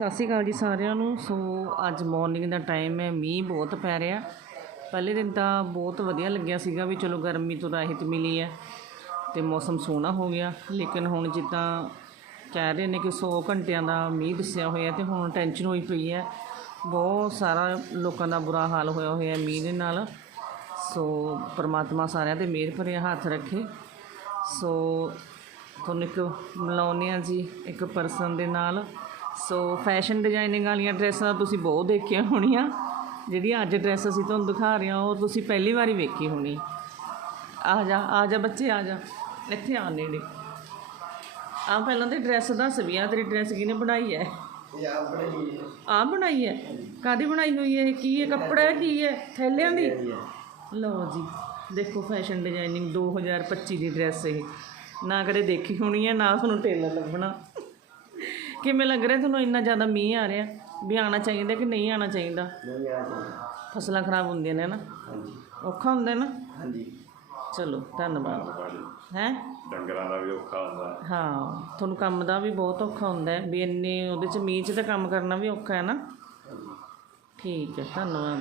ਸਤਿ ਸ਼੍ਰੀ ਅਕਾਲ ਜੀ ਸਾਰਿਆਂ ਨੂੰ। ਸੋ ਅੱਜ ਮਾਰਨਿੰਗ ਦਾ ਟਾਈਮ ਹੈ, ਮੀਂਹ ਬਹੁਤ ਪੈ ਰਿਹਾ। ਪਹਿਲੇ ਦਿਨ ਤਾਂ ਬਹੁਤ ਵਧੀਆ ਲੱਗਿਆ ਸੀਗਾ ਵੀ ਚਲੋ ਗਰਮੀ ਤੋਂ ਰਾਹਤ ਮਿਲੀ ਹੈ ਤੇ ਮੌਸਮ ਸੋਹਣਾ ਹੋ ਗਿਆ। ਲੇਕਿਨ ਹੁਣ ਜਿੱਦਾਂ ਕਹਿ ਰਹੇ ਨੇ ਕਿ 100 ਘੰਟਿਆਂ ਦਾ ਮੀਂਹ ਦੱਸਿਆ ਹੋਇਆ ਤੇ ਹੁਣ ਟੈਨਸ਼ਨ ਹੋਈ ਪਈ ਹੈ। ਬਹੁਤ ਸਾਰਾ ਲੋਕਾਂ ਦਾ ਬੁਰਾ ਹਾਲ ਹੋਇਆ ਹੋਇਆ ਮੀਂਹ ਦੇ ਨਾਲ। ਸੋ ਪਰਮਾਤਮਾ ਸਾਰਿਆਂ ਤੇ ਮਿਹਰ ਭਰਿਆ ਹੱਥ ਰੱਖੇ। ਸੋ ਤੁਹਾਨੂੰ ਇੱਕ ਮਿਲਾਉਂਦੇ ਹਾਂ ਜੀ, ਇੱਕ ਪਰਸਨ ਦੇ ਨਾਲ। ਸੋ ਫੈਸ਼ਨ ਡਿਜ਼ਾਈਨਿੰਗ ਵਾਲੀਆਂ ਡਰੈਸਾਂ ਤੁਸੀਂ ਬਹੁਤ ਦੇਖੀਆਂ ਹੋਣੀਆਂ। ਜਿਹੜੀ ਅੱਜ ਡਰੈਸ ਅਸੀਂ ਤੁਹਾਨੂੰ ਦਿਖਾ ਰਹੇ ਹਾਂ ਉਹ ਤੁਸੀਂ ਪਹਿਲੀ ਵਾਰੀ ਵੇਖੀ ਹੋਣੀ। ਆ ਜਾ ਆ ਜਾ ਬੱਚੇ ਆ ਜਾ। ਇੱਥੇ ਆ ਨੇੜੇ। ਆ ਪਹਿਲਾਂ ਤੇ ਡਰੈਸ ਦੱਸ ਵੀ ਆ ਤੇਰੀ ਡਰੈਸ ਕਿਹਨੇ ਬਣਾਈ ਹੈ ਆ ਬਣਾਈ ਹੈ ਕਾਦੀ ਬਣਾਈ ਹੋਈ ਹੈ ਕੀ ਹੈ ਕੱਪੜਾ ਕੀ ਹੈ ਥੈਲਿਆਂ ਦੀ? ਲਓ ਜੀ ਦੇਖੋ ਫੈਸ਼ਨ ਡਿਜ਼ਾਈਨਿੰਗ 2025 ਦੀ ਡਰੈਸ ਇਹ। ਨਾ ਕਦੇ ਦੇਖੀ ਹੋਣੀ ਹੈ ਨਾ ਤੁਹਾਨੂੰ ਟੇਲਰ ਲੱਭਣਾ। ਕਿਵੇਂ ਲੱਗ ਰਿਹਾ ਤੁਹਾਨੂੰ ਇੰਨਾ ਜ਼ਿਆਦਾ ਮੀਂਹ ਆ ਰਿਹਾ? ਵੀ ਆਉਣਾ ਚਾਹੀਦਾ ਕਿ ਨਹੀਂ ਆਉਣਾ ਚਾਹੀਦਾ? ਫਸਲਾਂ ਖਰਾਬ ਹੁੰਦੀਆਂ ਨੇ ਨਾ? ਔਖਾ ਹੁੰਦਾ ਨਾ? ਹਾਂਜੀ। ਚਲੋ ਧੰਨਵਾਦ। ਹੈ? ਡੰਗਰਾਂ ਦਾ ਵੀ ਔਖਾ ਹੁੰਦਾ ਹਾਂ। ਤੁਹਾਨੂੰ ਕੰਮ ਦਾ ਵੀ ਬਹੁਤ ਔਖਾ ਹੁੰਦਾ ਹੈ। ਵੀ ਇੰਨੇ ਉਹਦੇ ਚ ਮੀਂਹ ਚ ਤਾਂ ਕੰਮ ਕਰਨਾ ਵੀ ਔਖਾ ਹੈ ਨਾ? ਠੀਕ ਹੈ ਧੰਨਵਾਦ।